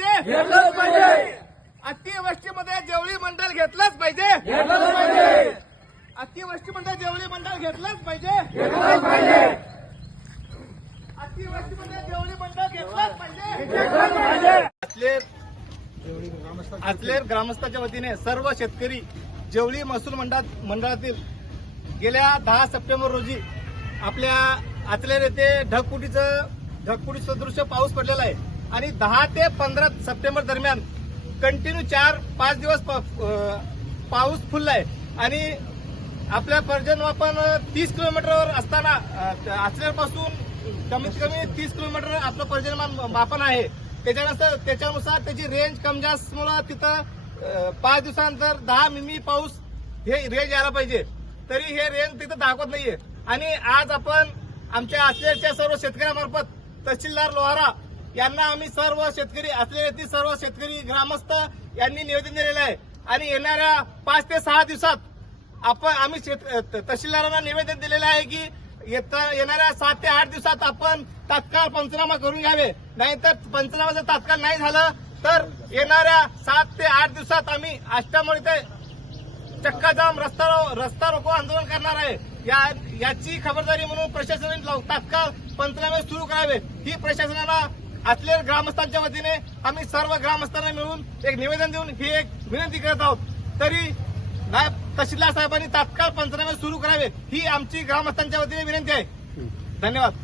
पाहिजे? अतिवृष्टीमध्ये जेवळी मंडळ घेतलंच पाहिजे. अतिवृष्टीमध्ये जेवळी मंडळ घेतलंच पाहिजे. अतिवृष्टीमध्ये जेवळी मंडळ घेतलंच पाहिजे. आचलेर ग्रामस्थाच्या वतीने सर्व शेतकरी जेवळी महसूल मंडळात मंडळातील गेल्या दहा सप्टेंबर रोजी आपल्या आचलेर येथे ढगफुटीचं ढगफुटी सदृश्य पाऊस पडलेला आहे. आणि दहा ते पंधरा सप्टेंबर दरम्यान कंटिन्यू चार पाच दिवस प- पाऊस फुलला आहे आणि आपल्या पर्जन्यमापन तीस किलोमीटरवर असताना आचलेर कमीत कमी तीस किलोमीटर आपलं पर्जन्यमान मापन आहे. त्याच्यानंतर त्याच्यानुसार त्याची रेंज कमी जास्त मुळे तिथं पाच दिवसानंतर दहा मिमी पाऊस हे रेंज यायला पाहिजे. तरी हे रेंज तिथं दाखवत नाहीये. आणि आज आपण आमच्या आचलेरच्या सर्व शेतकऱ्यांमार्फत तहसीलदार लोहारा यांना आम्ही सर्व शेतकरी असलेले ती सर्व शेतकरी ग्रामस्थ यांनी निवेदन दिलेलं आहे. आणि येणाऱ्या पाच ते सहा दिवसात आपण आम्ही शेत- तहसीलदारांना निवेदन दिलेलं आहे की येणाऱ्या सात ते आठ दिवसात आपण तात्काळ पंचनामा करून घ्यावे. नाहीतर पंचनामा जर तात्काळ नाही झालं तर येणाऱ्या सात ते आठ दिवसात आम्ही अष्टामुळे ते चक्काजाम रस्ता रस्ता रोको आंदोलन करणार आहे. या याची खबरदारी म्हणून प्रशासनाने तात्काळ पंचनामे सुरू करावे ही प्रशासनाला असलेल्या ग्रामस्थांच्या वतीने आम्ही सर्व ग्रामस्थांना मिळून एक निवेदन देऊन ही एक विनंती करत आहोत. तरी नायब तहसीलदार साहेबांनी तात्काळ पंचनामे सुरू करावे ही आमची ग्रामस्थांच्या वतीने विनंती आहे. धन्यवाद.